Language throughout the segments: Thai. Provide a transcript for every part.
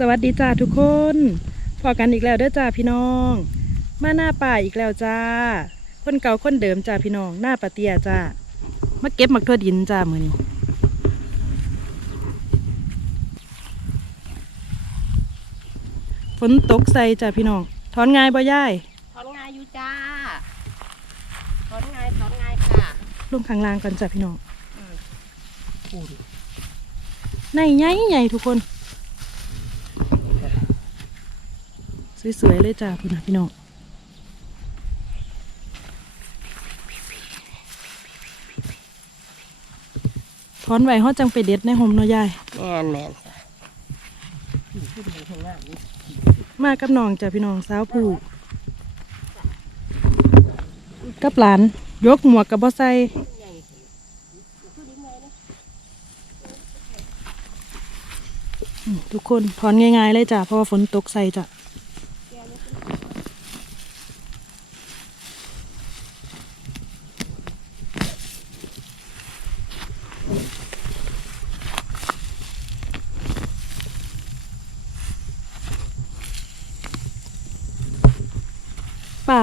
สวัสดีจ้าทุกคนพอกันอีกแล้วเด้อจ้าพี่น้อง มาหน้าป่าอีกแล้วจ้า คนเก่าคนเดิมจ้าพี่น้องหน้าปะเตียจ้ามาเก็บหมักทั่วดินจ้ามือนี้ฝนตกใส่จ้าพี่น้องถอนง่ายบ่ย่ายถอนงายอยู่จ้าถอนงายถอนงายค่ะลงข้างล่างก่อนจ้าพี่น้องปูนในใหญ่ใหญ่ทุกคน สวยๆเลยจ้าพี่น้องพี่น้องถอนไว้เขาจังไปเด็ดในหมเนาะยายแมนแมนค่ะอยู่ที่บริเวณข้างหน้านี่มากับน้องจ้ะพี่น้องสาวผู้กับหลานยกหมวกกับบ่ใส่ใหญ่คือดีไหมนะอืมทุกคนถอนง่ายๆเลยจ้ะเพราะว่าฝนตกใส่จ้ะ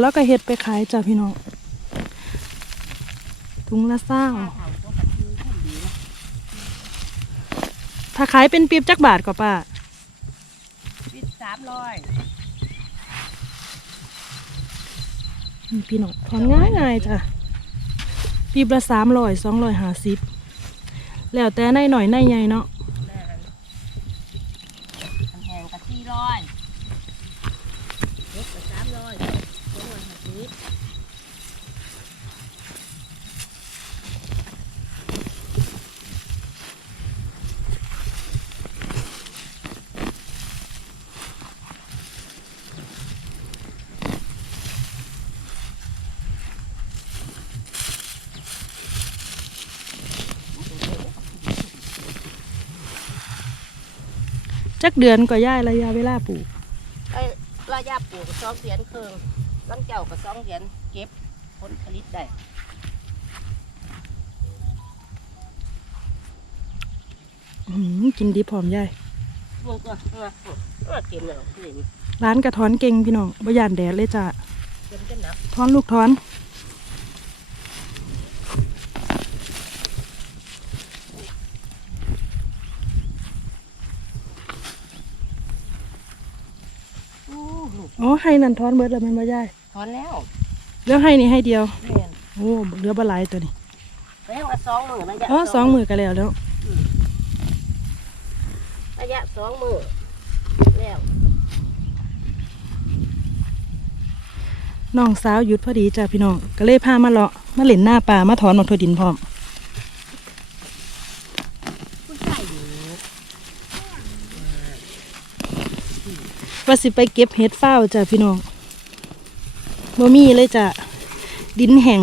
แล้วก็เห็ดไปขายจ้ะพี่น้องถุงละเศร้าข้าวเผาตัวกับคือขึ้นดีนะถ้าขายเป็นปีบจักบาทก็ป้าปิดสามร้อยนี่พี่น้องถอนง่ายง่ายๆจ้ะปีบละสามร้อยสองร้อยห้าสิบแล้วแต่ในหน่อยในใหญ่เนาะแม่นอันแหงกับสี่ร้อยเล็กกับสามร้อยสองร้อยห้าสิบ จักเดือนก็ย่ายระยะเวลาปลูกไอ้ระยะปลูกสองเดือนครึ่งหลังเจ้าก็สองเดือนเก็บผลผลิตได้อื้อหือกินดีพร้อมย่ายพวกก็มามาเก็บแล้วเล่นร้านกระถอนเก่งพี่น้องบ่ยานแดดเลยจ้ะเก็บกันนับถอนลูกถอน อู้ลูก อ๋อให้นั่นถอนเบิดแล้วแมันบ่ย่ายถอนแล้วเหลือให้นี่ให้เดียวแม่นโอ้เหลือบ่หลายตัวนี้ระยะว่าสองมือระยะอ๋อสองมือก็แล้วแล้วระยะสองมือแล้วน้องสาวหยุดพอดีจ้ะพี่น้องก็เลยพามาเลาะมาเล่นหน้าป่ามาถอนหมกถั่วดินพร้อม ผู้ชายอยู่ ว่าสิไปเก็บเห็ดฟ้าวจ้ะพี่น้องบ่มีเลยจ้ะดินแห้ง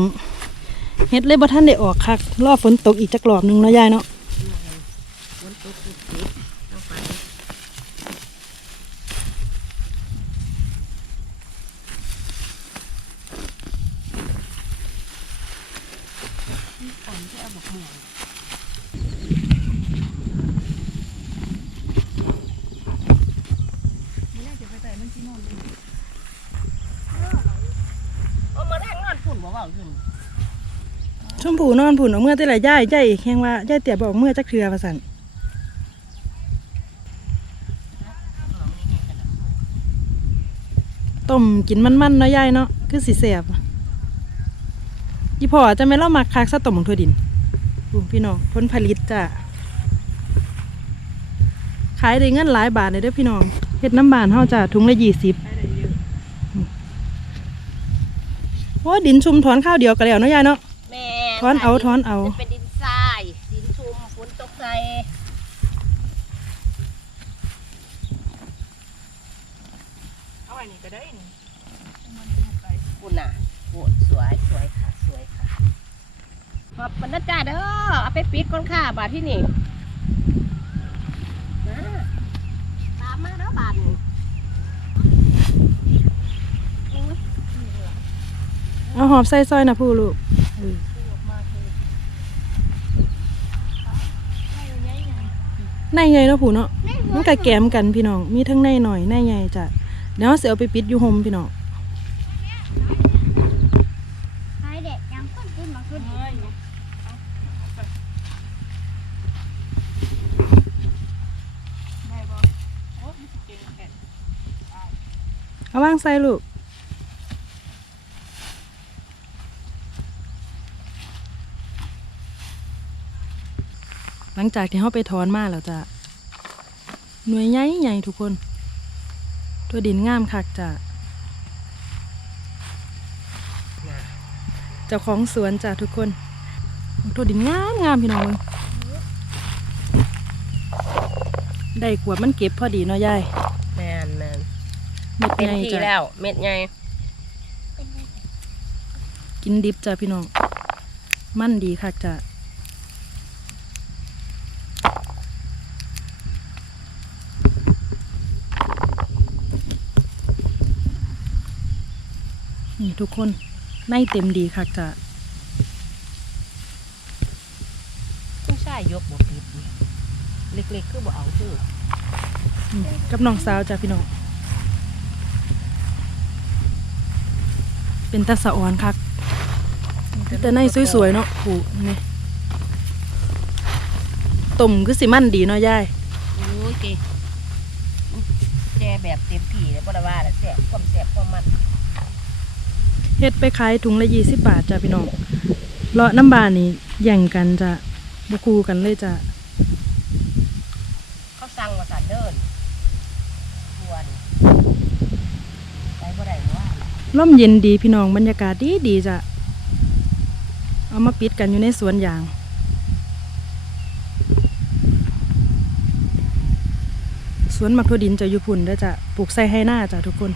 เห็ดเลยบ่ทันได้ออกคักรอฝนตกอีกจักรอบหนึงเนาะยายเนาะองไปอ่อนที่เอาบอกหมอมาแรกนอนฝุ่นบ่เบาขึ้น ชมพูนอนผุนเอาเมื่อแต่ละย่ายย่ายแข่งว่าย่ายเตี๋ยบอกเมื่อจักเทือว่าซั่นต้มกินมันๆเนาะย่ายเนาะคือสิแซ่บอีพ่อจะไม่เล่ามักคักซะต้มของถั่วดินพี่น้องผลผลิตจ้ะขายได้เงินหลายบาทเลยเด้อพี่น้องเฮ็ดน้ำบานเฮาจ้ะถุงละยี่สิบโอ้ดินชุมถอนข้าวเดียวก็แล้วเนาะยายเนาะ ถอนเอาถอนเอาจะเป็นดินทรายดินชุ่มฝนตกใส่เอาอันนี้ก็ได้นี่คุณน่ะโอ้สวยสวยค่ะสวยค่ะขอบคุณนะจ้าเด้อเอาไปปิดก่อนค่ะบาทที่นี่นะตามมาเด้อบาทนี่อุ๊ยเอาหอบใส่ซอยนะผู้ลูก เออในไงเนาะผู้เนาะนหัมันก็แกมกันพี่น้อง มีทั้งในหน่อยในใหญ่จ้ะเดี๋ยวเราสิเอาไปปิดอยู่โฮมพี่น้องเอาวางใส่ลูก หลังจากที่เขาไปถอนมาแล้วจ้ะหน่วยใหญ่ใหญ่ทุกคน ตัวดินงามคักจ้ะเจ้าของสวนจ้ะทุกคน ตัวดินงามงามพี่น้องเบิ่งได้ขวดมันเก็บพอดีเนาะยายแมนแมนเม็ดเต็มใหญ่ที่จ้ะแล้ว เม็ดใหญ่เป็นไงกินดิบจ้ะพี่น้อง มันดีคักจ้ะ นี่ทุกคนในเต็มดีคักจ้ะผู้ชายยกบ่ปิดนี่เล็กๆคือบ่เอาคืออืมกับน้องสาวจ้ะพี่น้องเป็นตาสะออนคักแต่ในสวยๆเนาะผูนี่ต้มคือสิมันดีเนาะยายโอ้ยเกแจแบบเต็มที่เลยบ่ได้ว่าแต่แซ่บความแซ่บความมัน เฮ็ดไปขายถุงละยี่สิบบาทจ้ะพี่น้องเลาะน้ำบานนี่แย่งกันจ้ะบคูกันเลยจ้ะเขาสั่งว่าสันเดินทวนไปบ่ได้ว่าร่มเย็นดีพี่น้องบรรยากาศดีดีจ้ะเอามาปิดกันอยู่ในสวนยางสวนมักทั่วดินจะอยู่พุ่นเด้อจ้ะปลูกใส่ให้หน้าจ้ะทุกคน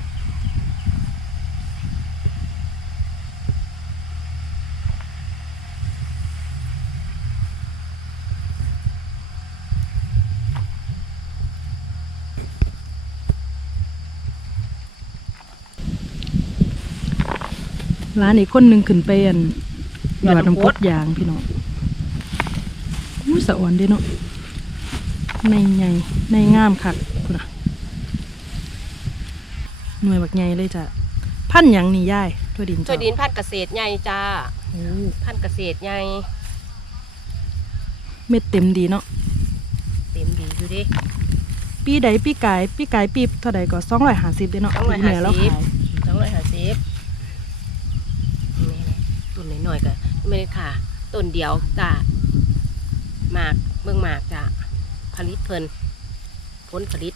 ร้านอีกคนหนึ่งขึ้นไปอันหยอดน้ำพดยางพี่น้องอู้สะอ่อนเด้เนาะในใหญ่ในงามคักคุณนะหน่วยบักใหญ่เลยจ้ะพันธุ์หยังนี่ย่ายทั่วดินตัจ้ะวดินพันธุ์เกษตรใหญ่จ้าโอ้พันธุ์เกษตรใหญ่เม็ดเต็มดีเนาะเต็มดีอยู่ดิปีใดปีกายปีกายปีเท่าใดก็สองร้อยห้าสิบเด้เนาะสองร้อยปีห้าแม่เราสิบขายสองร้อยห้าสิบนี่เลย ต้นน้อยๆก็ไม่ได้ค่ะต้นเดียวจ้าหมากเมืองหมากจ้าผลิตเพิ่นผลผลิต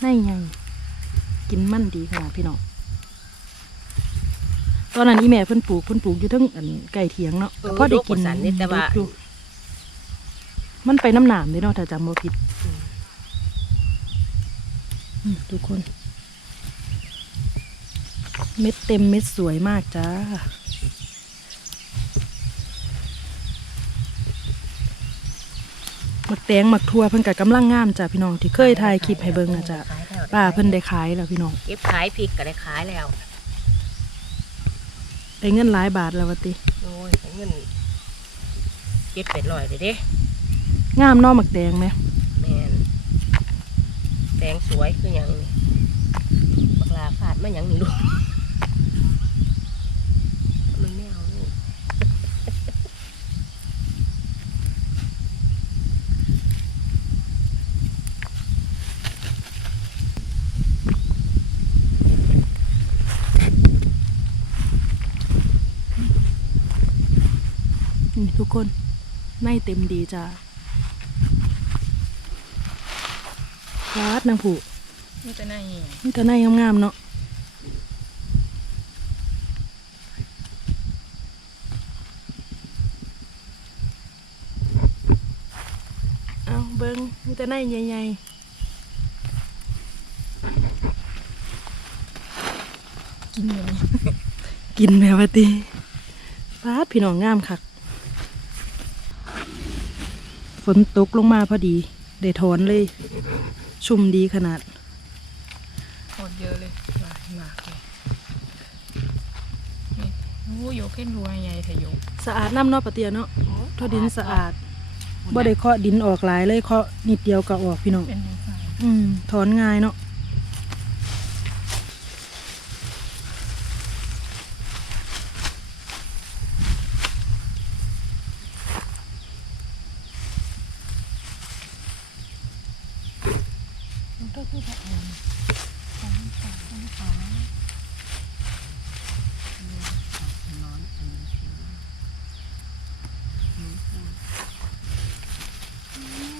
ในใหญ่กินมันดีขนาดพี่น้องตอนนั้นอีแม่เพิ่นปลูกเพิ่นปลูกอยู่เทั้งอันไก่เถียงเนาะเออพอได้ลูกกินสันนี่แต่ว่าดกอยู่มันไปน้ำหนามเด้เนาะถ้าจำบ่ผิดอืมอืมทุกคน เม็ดเต็มเม็ดสวยมากจ้า มักแตงหมักทั่วเพิ่นกับกำลังงามจ้ะพี่น้องที่เคยถ่ายคลิปให้เบิ่งนะจ้ะขายแล้วป้าเพิ่นได้ขายแล้วพี่น้องเก็บขายพริกก็ได้ขายแล้วได้เงินหลายบาทแล้ววะติโอ้ยเงินเก็บเป็ดลอยเลยเด้งามเนอหมักแดงไหมแมนแดงสวยคืออย่างนี้บักลาฟาดมาอย่างนี้ลูกมันไม่เอาลูก นี่ ทุกคนในเต็มดีจ้าฟาดนางผูนี่จะน่าเหี้ยนี่แต่ในงามๆเนาะเอาเบิ้งนี่แต่ในใหญ่ๆกินเลยกินแบบว่าติฟาดพี่น้องงามคัก ฝ นตกลงมาพอดีได้ถอนเลย ชุ่มดีขนาดโคตรเยอะเลยหลายมากเลยนี่โอ้ยกขึ้นรัวใหญ่ทะยกสะอาดน้ำเนาะปะเตียเนาะทอดินสะอาดบ่ได้เคาะดินออกหลายเลยเคาะนิดเดียวก็ออกพี่น้องเป็นยังไมถอนง่ายเนาะ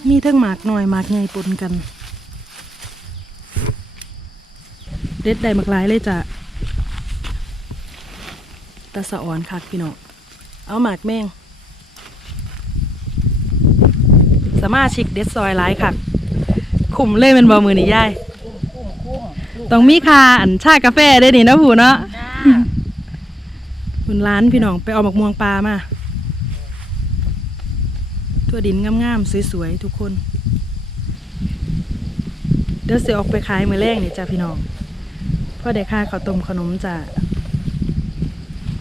มีทั้งหมากหน้อยหมากใหญ่ปนกัน เด็ดได้หมากหลายเลยจ้ะตาสะอ่อนคักพี่น้องเอาหมากแมงสามารถชิกเด็ดซอยหลายคัก ขุมเลยเป็นบอมือนี่ยายคุ้มคุ้มลูกต้องมีคาอันชากาแฟได้นี่นะผู้เนาะจ้าคุณร้านพี่น้องไปเอาหมกม่วงปลามาทั่วดินงามๆสวยๆทุกคน เดี๋ยวเสียออกไปขายมือแรกนี่จ้ะพี่น้องพ่อได้ค่าข้าวต้มขนมจ้ะ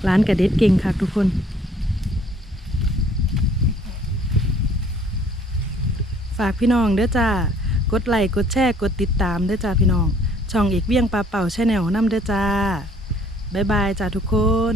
ร้านกระเด็ดเก่งค่ะทุกคนฝากพี่น้องเด้อจ้า กดไลค์กดแชร์กดติดตามเด้อจ้าพี่น้อง ช่องเอกเวียงปลาเป่าแชนแนลน้ำเด้อจ้าบ๊ายบายจ้าทุกคน